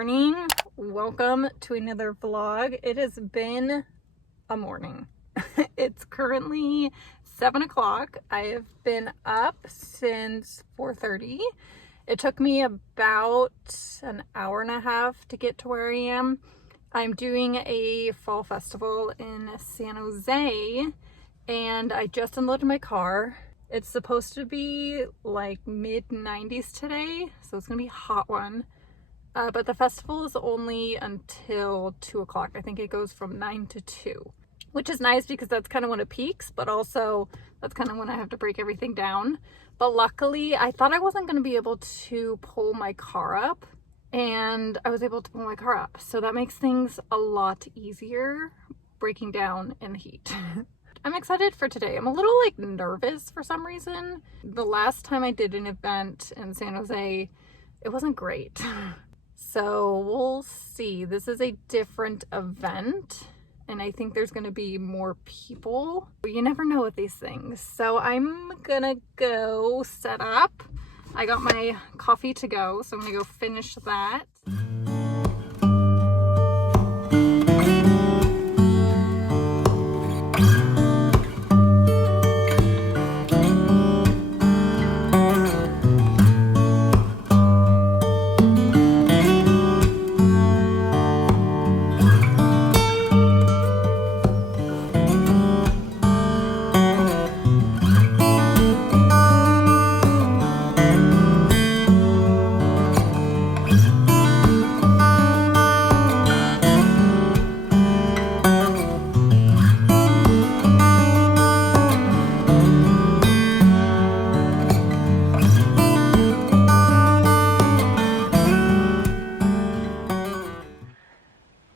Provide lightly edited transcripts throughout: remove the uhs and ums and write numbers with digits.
morning. Welcome to another vlog. It has been a morning. It's currently 7 o'clock. I have been up since 4:30. It took me about an hour and a half to get to where I am. I'm doing a fall festival in San Jose and I just unloaded my car. It's supposed to be like mid 90s today, so it's gonna be a hot one. But the festival is only until 2 o'clock. I think it goes from 9 to 2, which is nice because that's kind of when it peaks, but also that's kind of when I have to break everything down. But luckily, I thought I wasn't going to be able to pull my car up, and I was able to pull my car up. So that makes things a lot easier breaking down in the heat. I'm excited for today. I'm a little nervous for some reason. The last time I did an event in San Jose, it wasn't great. So we'll see. This is a different event and I think there's gonna be more people. You never know with these things. So I'm gonna go set up. I got my coffee to go, so I'm gonna go finish that.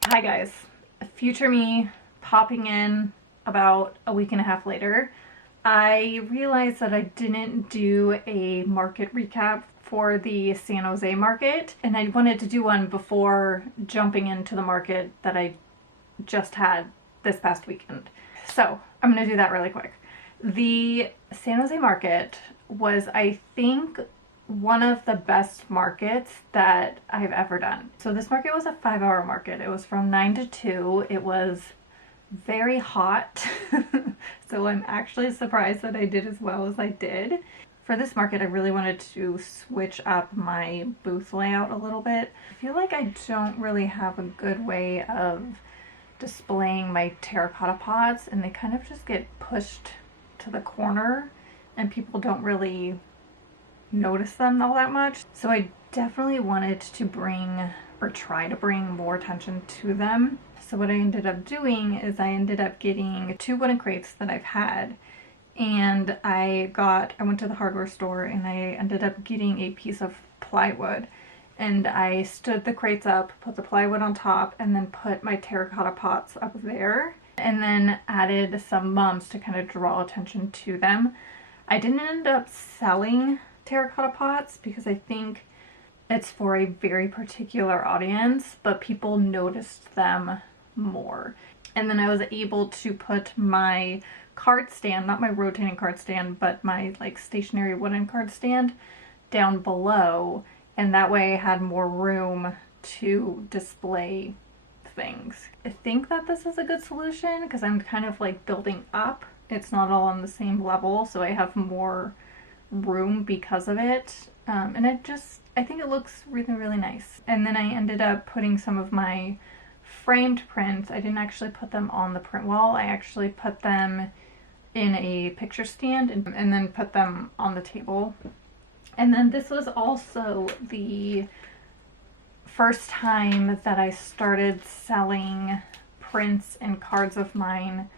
Hi guys, future me popping in about a week and a half later. I realized that I didn't do a market recap for the San Jose market, and I wanted to do one before jumping into the market that I just had this past weekend. So I'm gonna do that really quick. The San Jose market was, I think, one of the best markets that I've ever done. So this market was a 5-hour market. It was from 9 to 2. It was very hot. So I'm actually surprised that I did as well as I did. For this market, I really wanted to switch up my booth layout a little bit. I feel like I don't really have a good way of displaying my terracotta pots, and they kind of just get pushed to the corner and people don't really notice them all that much. So I definitely wanted to bring, or try to bring, more attention to them. So what I ended up doing is I ended up getting 2 wooden crates that I've had, and I went to the hardware store and I ended up getting a piece of plywood, and I stood the crates up, put the plywood on top, and then put my terracotta pots up there, and then added some mums to kind of draw attention to them. I didn't end up selling terracotta pots because I think it's for a very particular audience, but people noticed them more. And then I was able to put my card stand, not my rotating card stand, but my stationary wooden card stand down below, and that way I had more room to display things. I think that this is a good solution because I'm kind of building up. It's not all on the same level, so I have more room because of it, and I think it looks really, really nice. And then I ended up putting some of my framed prints. I didn't actually put them on the print wall. I actually put them in a picture stand and then put them on the table. And then this was also the first time that I started selling prints and cards of mine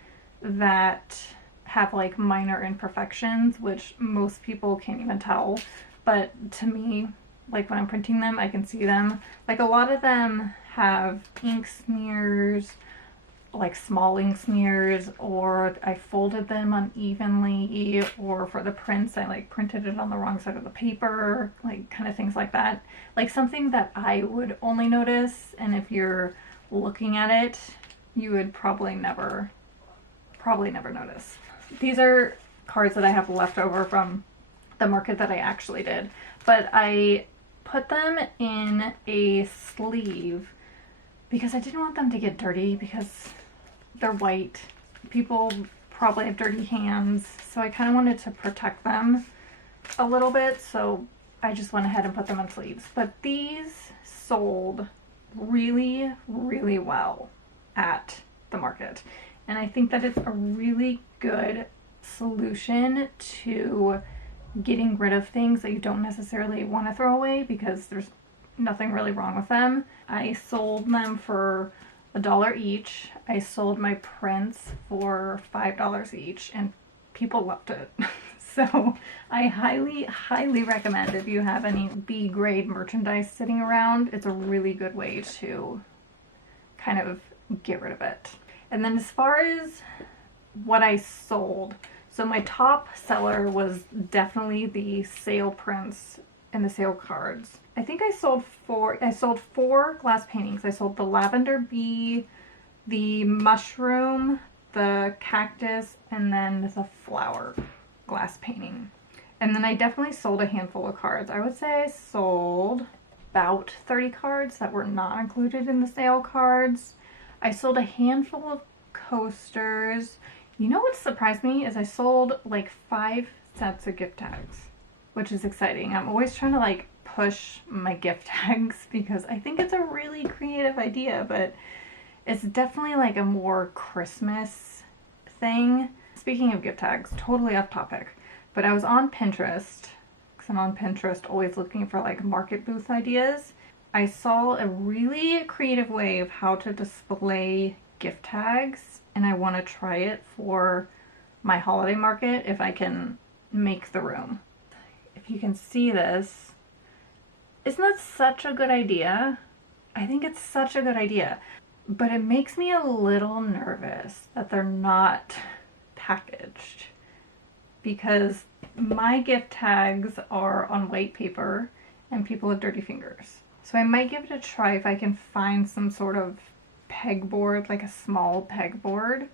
that have minor imperfections, which most people can't even tell, but to me, when I'm printing them, I can see them. A lot of them have ink smears, small ink smears, or I folded them unevenly, or for the prints I printed it on the wrong side of the paper, kind of things like that. Something that I would only notice, and if you're looking at it, you would probably never notice. These are cards that I have left over from the market that I actually did, but I put them in a sleeve because I didn't want them to get dirty because they're white. People probably have dirty hands, so I kind of wanted to protect them a little bit, so I just went ahead and put them in sleeves. But these sold really, really well at the market, and I think that it's a really good solution to getting rid of things that you don't necessarily want to throw away because there's nothing really wrong with them. I sold them for $1 each. I sold my prints for $5 each, and people loved it. So I highly, highly recommend if you have any B grade merchandise sitting around, it's a really good way to kind of get rid of it. And then as far as what I sold, so my top seller was definitely the sale prints and the sale cards. I think I sold four glass paintings. I sold the lavender bee, the mushroom, the cactus, and then the flower glass painting. And then I definitely sold a handful of cards. I would say I sold about 30 cards that were not included in the sale cards. I sold a handful of coasters. You know what surprised me is I sold like 5 sets of gift tags, which is exciting. I'm always trying to like push my gift tags because I think it's a really creative idea, but it's definitely like a more Christmas thing. Speaking of gift tags, totally off topic, but I was on Pinterest, because I'm on Pinterest always looking for like market booth ideas. I saw a really creative way of how to display gift tags, and I want to try it for my holiday market if I can make the room. If you can see this, isn't that such a good idea? I think it's such a good idea, but it makes me a little nervous that they're not packaged because my gift tags are on white paper and people have dirty fingers. So I might give it a try if I can find some sort of pegboard, like a small pegboard,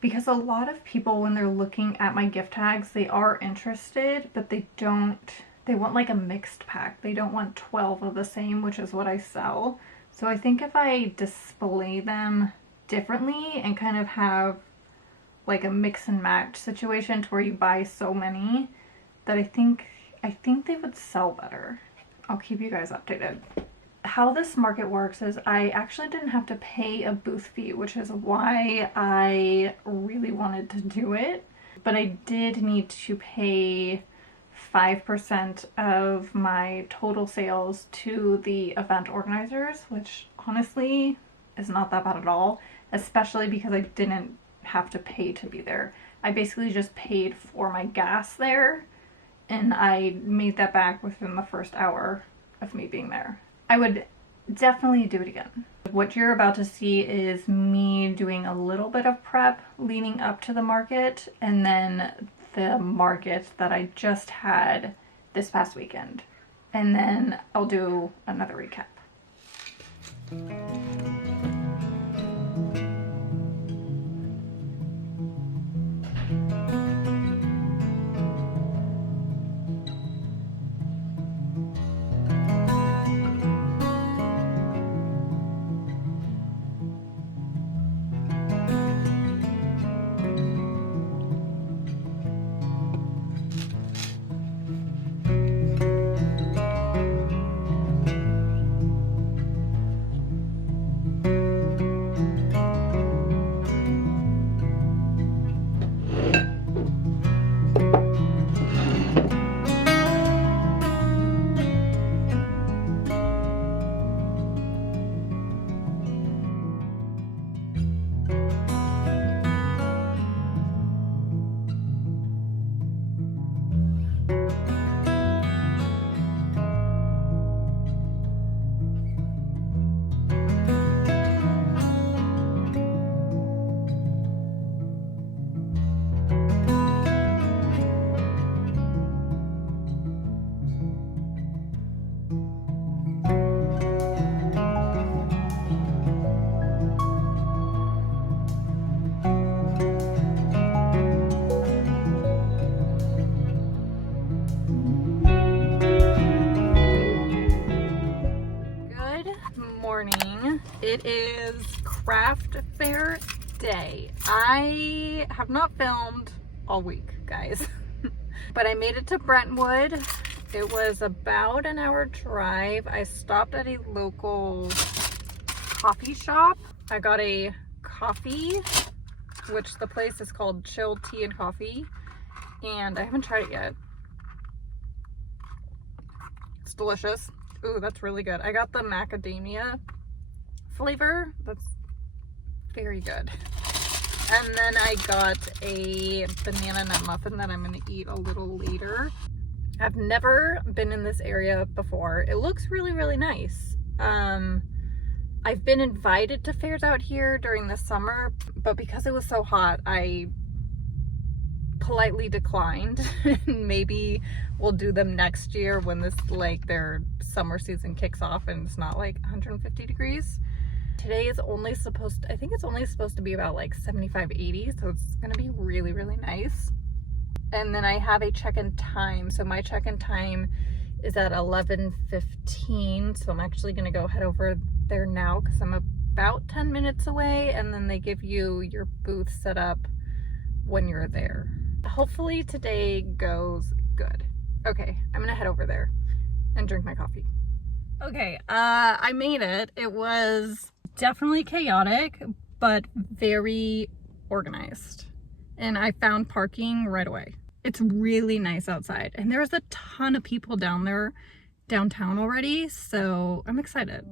because a lot of people when they're looking at my gift tags, they are interested, but they want like a mixed pack. They don't want 12 of the same, which is what I sell. So I think if I display them differently and kind of have like a mix and match situation to where you buy so many, that I think they would sell better. I'll keep you guys updated. How this market works is I actually didn't have to pay a booth fee, which is why I really wanted to do it. But I did need to pay 5% of my total sales to the event organizers, which honestly is not that bad at all, especially because I didn't have to pay to be there. I basically just paid for my gas there, and I made that back within the first hour of me being there. I would definitely do it again. What you're about to see is me doing a little bit of prep leading up to the market, and then the market that I just had this past weekend. And then I'll do another recap. It is craft fair day. I have not filmed all week, guys, but I made it to Brentwood. It was about an hour drive. I stopped at a local coffee shop. I got a coffee, which the place is called Chill Tea and Coffee, and I haven't tried it yet. It's delicious. Ooh, that's really good. I got the macadamia flavor. That's very good. And then I got a banana nut muffin that I'm gonna eat a little later. I've never been in this area before. It looks really, really nice. I've been invited to fairs out here during the summer, but because it was so hot, I politely declined. Maybe we'll do them next year when this, like, their summer season kicks off and it's not like 150 degrees. Today is only supposed to, I think it's only supposed to be about like 75, 80, so it's gonna be really, really nice. And then I have a check-in time. So my check-in time is at 11:15. So I'm actually gonna go head over there now because I'm about 10 minutes away, and then they give you your booth set up when you're there. Hopefully today goes good. Okay, I'm gonna head over there and drink my coffee. Okay, I made it. It was definitely chaotic, but very organized. And I found parking right away. It's really nice outside. And there's a ton of people down there, downtown already, so I'm excited.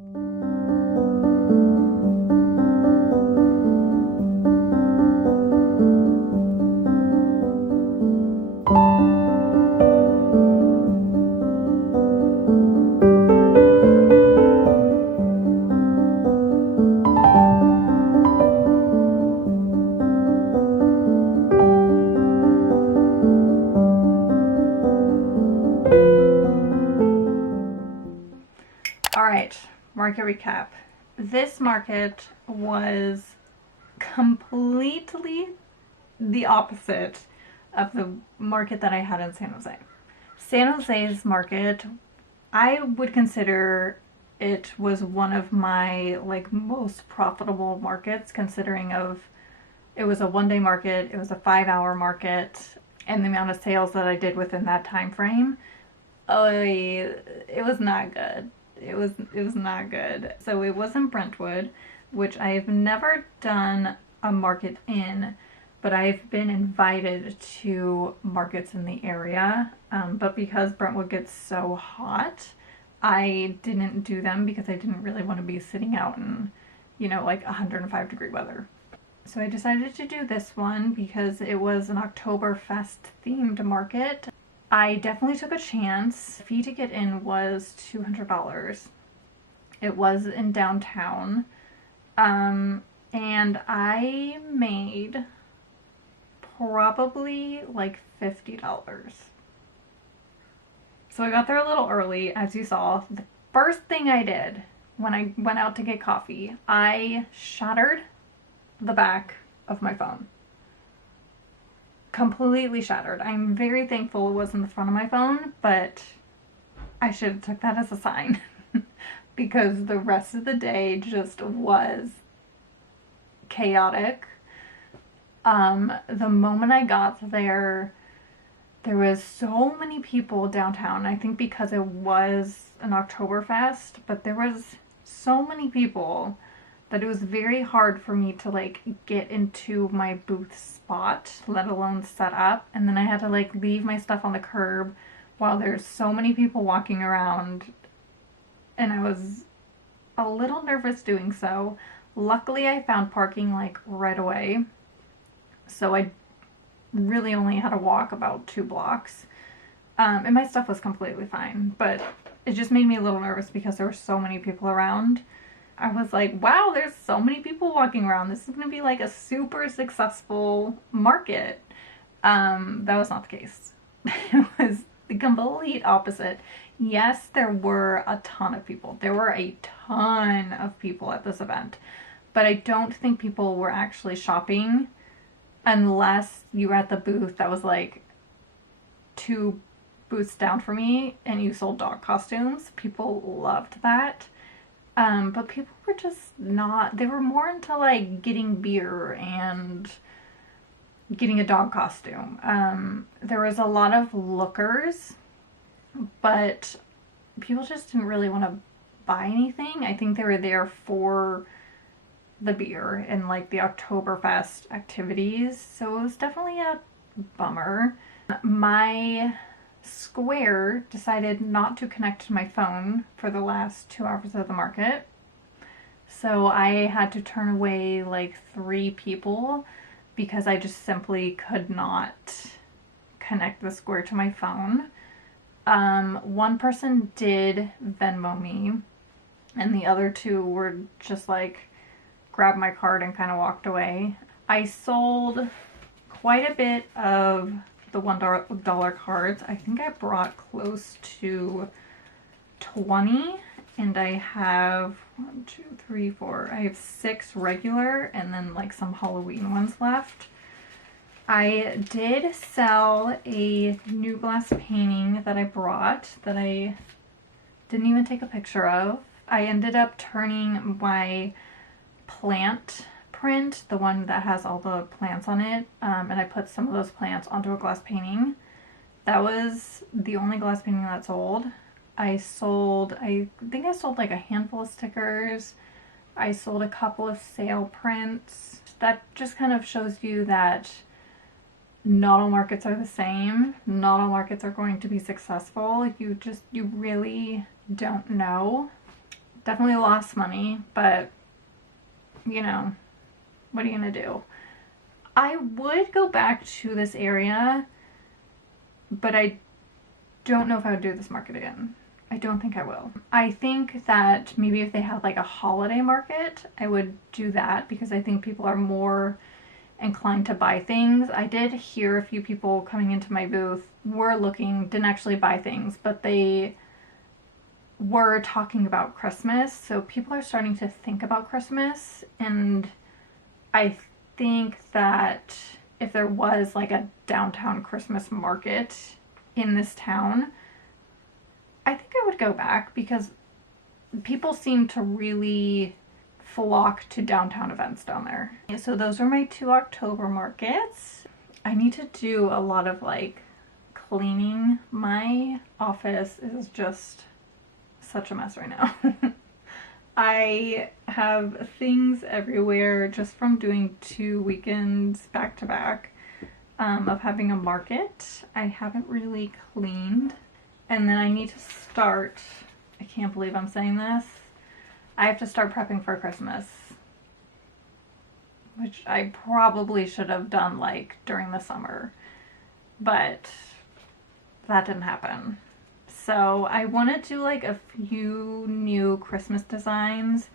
All right, market recap. This market was completely the opposite of the market that I had in San Jose. San Jose's market, I would consider it was one of my like most profitable markets, considering of it was a one-day market, it was a 5-hour market, and the amount of sales that I did within that time frame, it was not good. It was not good. So it was in Brentwood, which I've never done a market in, but I've been invited to markets in the area. But because Brentwood gets so hot, I didn't do them because I didn't really want to be sitting out in, like 105-degree weather. So I decided to do this one because it was an Oktoberfest themed market. I definitely took a chance. The fee to get in was $200. It was in downtown. And I made probably like $50. So I got there a little early, as you saw. The first thing I did when I went out to get coffee, I shattered the back of my phone. Completely shattered. I'm very thankful it wasn't the front of my phone, but I should have took that as a sign because the rest of the day just was chaotic. The moment I got there, there was so many people downtown. I think because it was an Oktoberfest, but there was so many people that it was very hard for me to like get into my booth spot, let alone set up. And then I had to like leave my stuff on the curb while there's so many people walking around. And I was a little nervous doing so. Luckily I found parking like right away. So I really only had to walk about 2 blocks. And my stuff was completely fine, but it just made me a little nervous because there were so many people around. I was like, wow, there's so many people walking around. This is going to be like a super successful market. That was not the case. It was the complete opposite. Yes, there were a ton of people. There were a ton of people at this event, but I don't think people were actually shopping unless you were at the booth that was like 2 booths down from me and you sold dog costumes. People loved that. But people were just not, they were more into like getting beer and getting a dog costume. There was a lot of lookers, but people just didn't really want to buy anything. I think they were there for the beer and like the Oktoberfest activities, so it was definitely a bummer. My Square decided not to connect to my phone for the last 2 hours of the market, so I had to turn away like 3 people because I just simply could not connect the Square to my phone. One person did Venmo me, and the other 2 were just like grabbed my card and kind of walked away. I sold quite a bit of the $1 cards. I think I brought close to 20, and I have 1, 2, 3, 4. I have 6 regular and then like some Halloween ones left. I did sell a new glass painting that I brought that I didn't even take a picture of. I ended up turning my plant print, the one that has all the plants on it, and I put some of those plants onto a glass painting. That was the only glass painting that sold. I think I sold like a handful of stickers. I sold a couple of sale prints. That just kind of shows you that not all markets are the same. Not all markets are going to be successful. You really don't know. Definitely lost money, but you know, what are you gonna do? I would go back to this area, but I don't know if I would do this market again. I don't think I will. I think that maybe if they had like a holiday market, I would do that because I think people are more inclined to buy things. I did hear a few people coming into my booth were looking, didn't actually buy things, but they were talking about Christmas. So people are starting to think about Christmas, and I think that if there was like a downtown Christmas market in this town, I think I would go back because people seem to really flock to downtown events down there. So those are my 2 October markets. I need to do a lot of like cleaning. My office is just such a mess right now. I have things everywhere just from doing 2 weekends back to back of having a market. I haven't really cleaned. And then I need to start, I can't believe I'm saying this, I have to start prepping for Christmas, which I probably should have done like during the summer, but that didn't happen. So I want to do like a few new Christmas designs.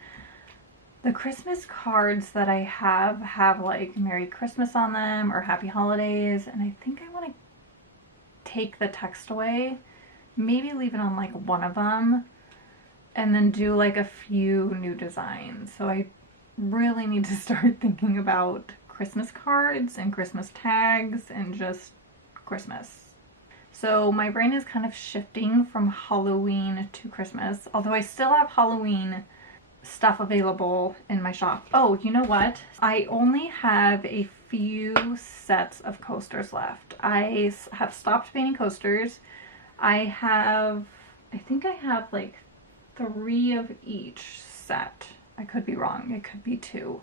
The Christmas cards that I have like Merry Christmas on them or Happy Holidays, and I think I want to take the text away, maybe leave it on like one of them, and then do like a few new designs. So I really need to start thinking about Christmas cards and Christmas tags and just Christmas. So my brain is kind of shifting from Halloween to Christmas, although I still have Halloween stuff available in my shop. Oh, you know what? I only have a few sets of coasters left. I have stopped painting coasters. I think I have like 3 of each set. I could be wrong. It could be 2.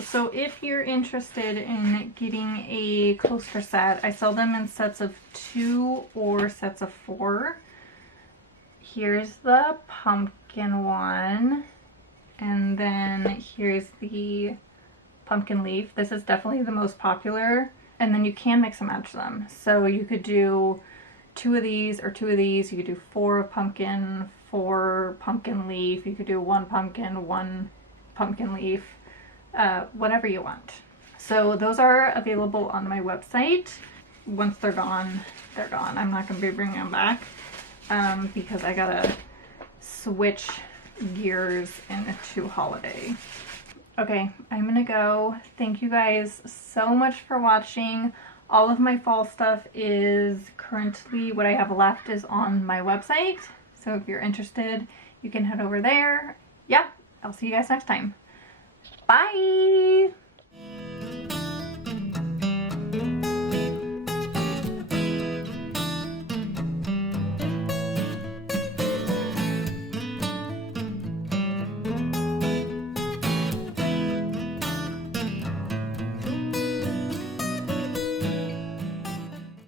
So if you're interested in getting a coaster set, I sell them in sets of 2 or sets of 4. Here's the pumpkin one, and then here's the pumpkin leaf. This is definitely the most popular, and then you can mix and match them. So you could do 2 of these or 2 of these. You could do 4 of pumpkin, 4 pumpkin leaf. You could do 1 pumpkin, 1 pumpkin leaf. Whatever you want. So those are available on my website. Once they're gone, they're gone. I'm not going to be bringing them back because I gotta switch gears into holiday. Okay, I'm gonna go. Thank you guys so much for watching. All of my fall stuff is currently, what I have left is on my website. So if you're interested, you can head over there. Yeah, I'll see you guys next time. Bye!